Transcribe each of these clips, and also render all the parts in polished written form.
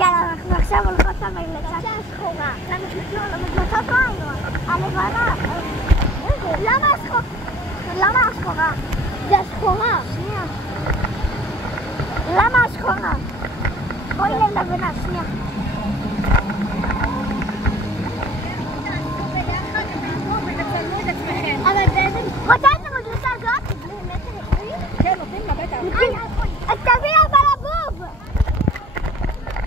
יאללה, אנחנו עכשיו הולכות למגלצה השחורה. למגלצה לא היינו, הלבנה. למה השחורה? זה השחורה. שנייה. למה השחורה? בואי ללבנה, שנייה. אבל בעצם... רוצה את המגלצה הזאת? כן, נותנים לה בטח. אז תביא אבל הבוב!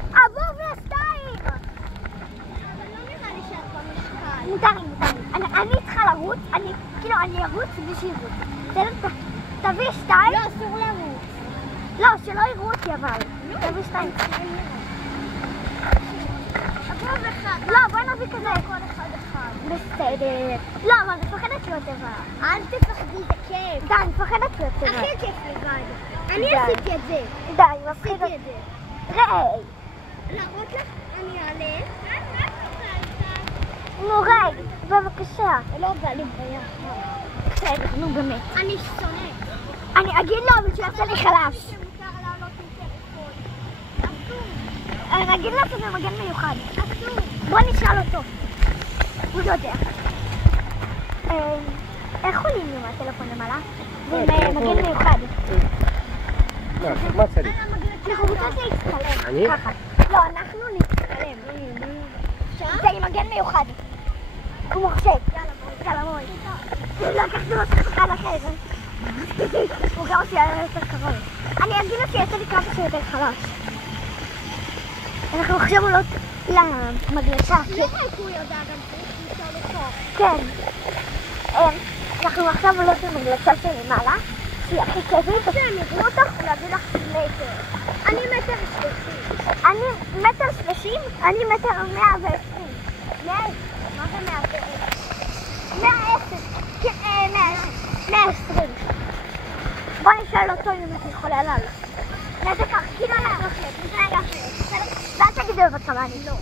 הבוב לסטייל! אבל לא נראה לי שאת במשקל. מותר לי. אני צריכה לרוץ, אני ארוץ בשביל רוץ. תביא שתיים. לא, אסור לרוץ. לא, שלא יראו אותי אבל. תביא שתיים. הבוב אחד. לא, בואי נביא כזה. כל אחד. בסדר. לא, אבל אני מפחדת להיות טבע. אל תפחדי, זה כיף. די, אני מפחדת להיות טבע. הכי כיף לי, די. אני עשיתי את זה. די, עשיתי את זה. ראי. להראות לך? אני אעלה. נו, ראי, בבקשה. לא בא לי ביחד. בסדר, נו באמת. אני שונא. אני אגיד לו, אבל שיעשה לי חלש. אני אגיד לו שזה מגן מיוחד. אסור. בוא נשאל אותו. הוא יודע. איך עולים עם הטלפון למעלה? זה מגן מיוחד. מה צריך? אנחנו רוצות להצטלם. אני? ככה. לא, אנחנו נצטלם. זה עם מגן מיוחד. כמו חשב. יאללה בואי. לקחתי לו שחקה לחדר. הוא גם שיהיה יותר קרוב. אני אגיד לו שיעשה לי כמה שיותר חלש. אנחנו עכשיו עולות למגלצה. לא רק הוא יודע גם צריך לשאול אותו. כן. אנחנו עכשיו עולות למגלצה שלמעלה. שהיא הכי כיפית. אני אגלו אותך ולהביא לך מטר. אני 1.30 מטר. אני 1.30 מטר? אני 1.120 מטר. 100? מה זה 110? 120. בואי נשאל אותו אם את יכולה לעלות. נעשה כך, כאילו אני אוכלת. ואל תגידו בת כמה אני. לא.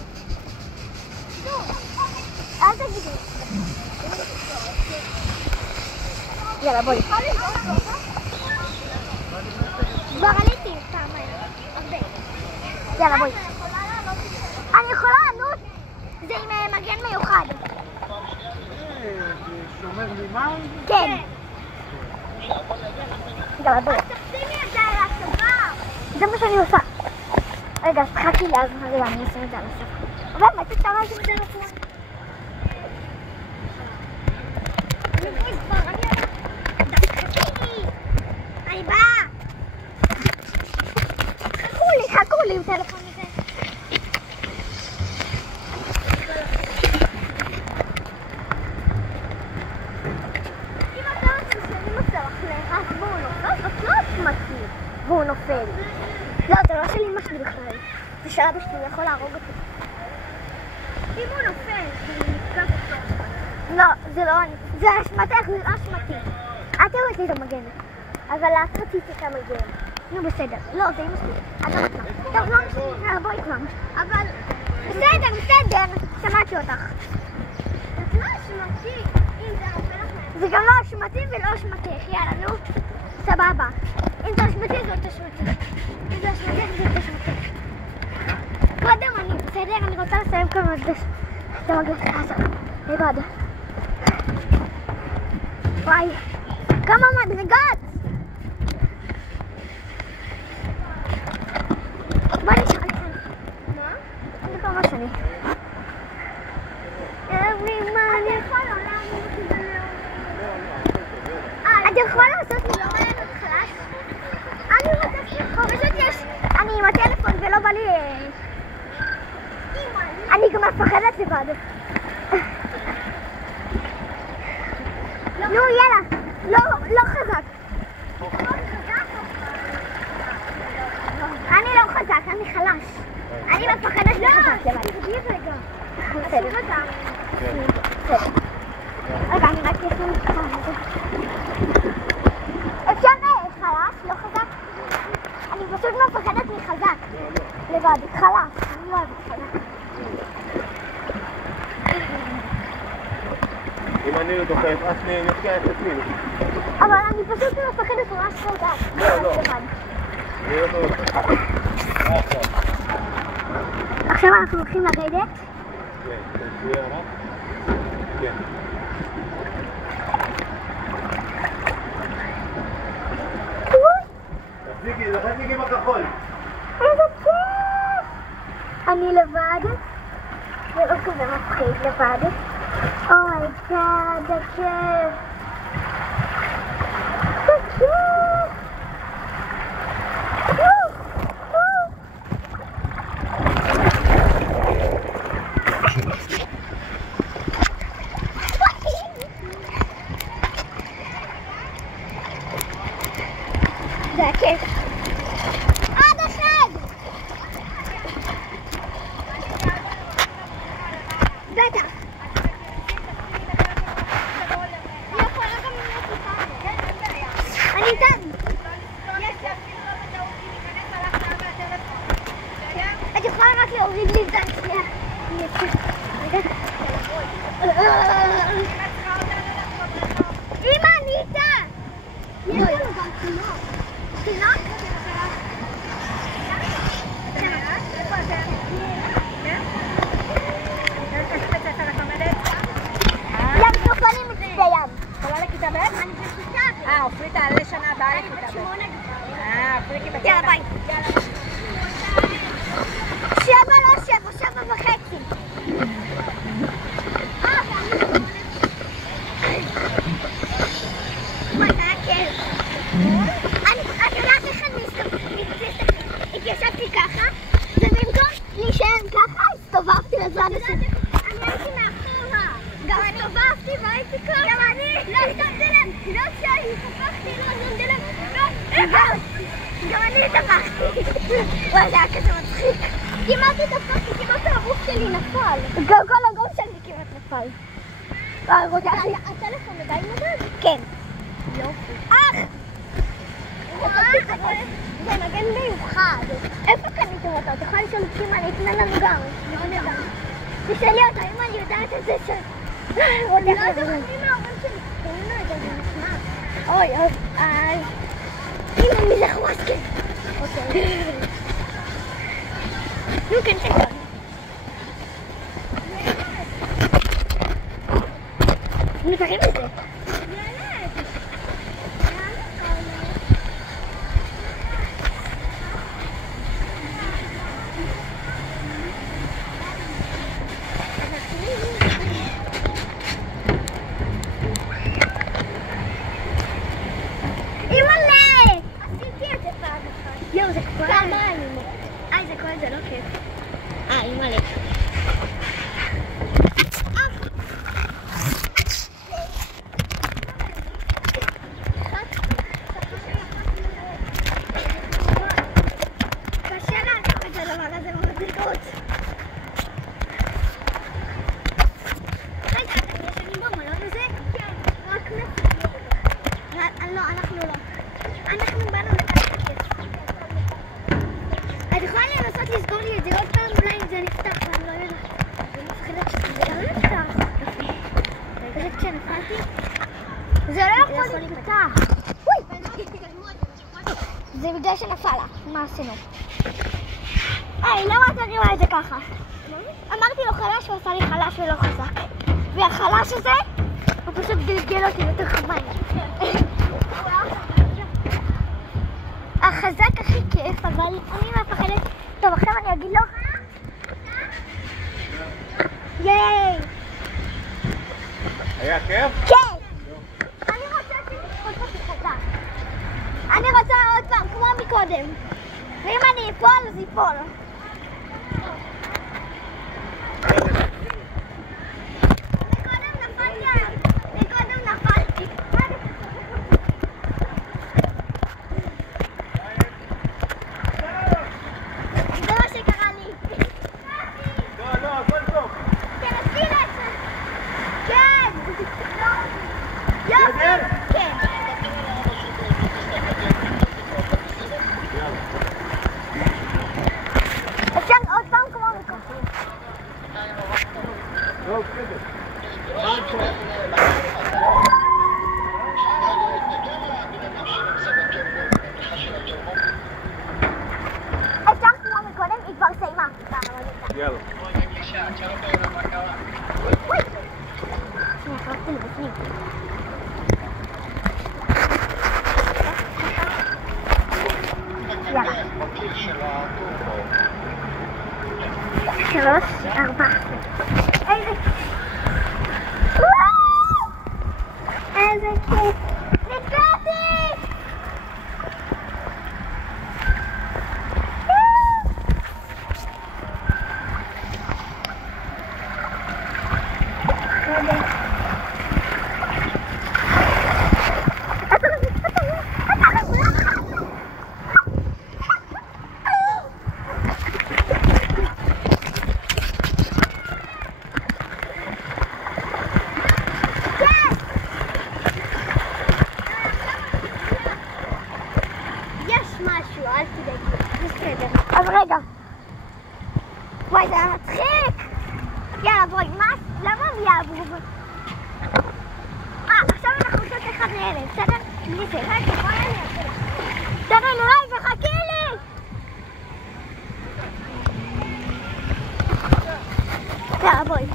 אל תגידו. יאללה בואי. כבר עליתי פעמיים. הרבה. יאללה בואי. אני יכולה לענות. זה עם מגן מיוחד. שומר ממים? כן. יאללה בואי. תשימי את זה על הספה. זה מה שאני עושה. רגע, אז תחכי לי, אז רגע, אני אשים את זה על הספה. אבל מה תשתמש עם זה נכון? אני באה. חכו לי עם טלפון הזה. אם אתה רוצה שאני מוצא לך להרס והוא נופל, זאת לא אשמתי והוא נופל. לא, זה לא של אמא שלי בכלל. זה של אבא שלי, הוא יכול להרוג אותי. אם הוא נופל, אני נפגע אותו. לא, זה לא אני. זה אשמתך, זה לא אשמתי. את הבאת לי את המגן. אבל את רצית את המגן. נו בסדר. לא, זה אמא שלי. את לא רוצה. טוב, לא משנה, בואי כבר. אבל... בסדר. שמעתי אותך. זה לא אשמתי. אם זה נופל לך. זה גם לא אשמתי ולא אשמתך. יאללה, נו. סבבה. אם זה אשמתי, זאת אשמתי. אם זה אשמתך, זאת אשמתך. קודם אני, בסדר? אני רוצה לסיים כל מגדש. את המגדש הזאת. לבד. וואי. כמה מדרגות! בוא נשאל כאן. מה? זה כבר מה שאני. אני יכולה את יכולה לעשות לי לא בא לי חלש? אני רוצה שחור. פשוט יש... אני עם הטלפון ולא בא לי... אני גם מפחדת לבד. נו יאללה. לא חזק. אני לא חזק, אני חלש. אני מפחדת לחזק לבד. תרדי רגע. בסדר. רגע, אני רק אשים את זה. אפשר חלש, לא חזק? אני פשוט מפחדת מחזק. לבד, חלש. אני לא אוהבת חלש. אם אני לא דוחף, אז נפגע את עצמי. אבל אני פשוט מפחדת ממש חזק. לא. אני לא דוחף. עכשיו אנחנו הולכים לרדת. כן, תצביע רק. כן. תחזיקי בכחול. איזה כיף! אני לבד. זה לא כזה מפחיד לבד. אומייגאד, זה כיף. זה כיף! זה הכיף. עד אחד! בטח. אני איתן. את יכולה רק להוריד לי את השנייה. אמא, אני איתה. יש לנו גם תינוק. תינוק? ים סופנים אצלי בים. יכולה לכיתה ב'? אני בכיתה. עופרי תעלה שנה הבאה לכיתה ב'. עופרי כיתה ב'. יאללה ביי. 7 לא 7, 7.5. וואי, זה היה כיף. את יודעת איך אני התיישבתי ככה, ובמקום להישאר ככה, הסתובבתי לצד השני. אני הייתי מאחורה. גם אני הסתובבתי והייתי ככה. גם אני. לא שמתי לב. לא כשאני התהפכתי, לא שמתי לב. גם אני התהפכתי. וואי, זה היה כזה מצחיק. כמעט התהפכתי, כמעט הגוף שלי נפל. גם כל הגוף שלי כמעט נפל. הטלפון עדיין נדד? כן. יופי. זה מגן מיוחד. איפה קניתם אותו? את יכולה לשאול אותי מה אני אקנה לנו גם. לא יודע. תשאלי אותה, אם אני יודעת את זה ש... אני לא יודעת אם ההורים שלי קוראים לו את זה, זה נשמע. אוי, אז... אמא, מי זה חווסקי? אוקיי. נו, כן, תקרא. נפחים את זה. יואו, זה כבר... זה כבר, זה לא כיף. אימא'לה. קשה לעשות את הדבר הזה במדרגות. רגע, אתם ישנים במלון הזה? כן. רק נפגע. לא, אנחנו לא. אנחנו באנו לקחת. את יכולה לנסות לסגור לי את זה עוד פעם, אולי אם זה נפתח, ואני לא יודעת. אני מפחדת שזה לא נפתח. וזה כשנפלתי? זה לא יכול להיפתח. זה בגלל שנפל לה. מה עשינו? היי, למה את מרימה את זה ככה? אמרתי לו חלש, הוא עשה לי חלש ולא חזק. והחלש הזה, הוא פשוט גלגל אותי לתוך המים. החזק הכי כיף, אבל אני מפחדת. טוב, עכשיו אני אגיד לו. ייי! היה כיף? כן! אני רוצה שתתפוס אותי חזק. אני רוצה עוד פעם, כמו מקודם. ואם אני אפול, אז ייפול. מקודם נפלתי. זה מה שקרה לי. לא, הכל טוב. תנסי את זה. כן! יופי! כן. אפשר עוד פעם כמו מקודם. טוב, בסדר. אפשר כמו מקודם, היא כבר סיימה. יאללה. נכנסתי לבפנים. יאללה. 3, 4. איזה כיף. נתקעתי! משהו, אל תדאגי, בסדר. אז רגע. וואי, זה היה מצחיק. יאללה, בואי, למה הם יעברו? עכשיו אנחנו עושות אחד מאלה, בסדר? בלי זה, רגע, בואי אני אעשה לך. בסדר, רגע, חכי לי! יאללה, בואי.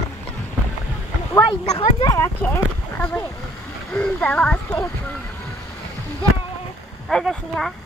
וואי, נכון זה היה כיף? חברים. זה ממש כיף. רגע, שנייה.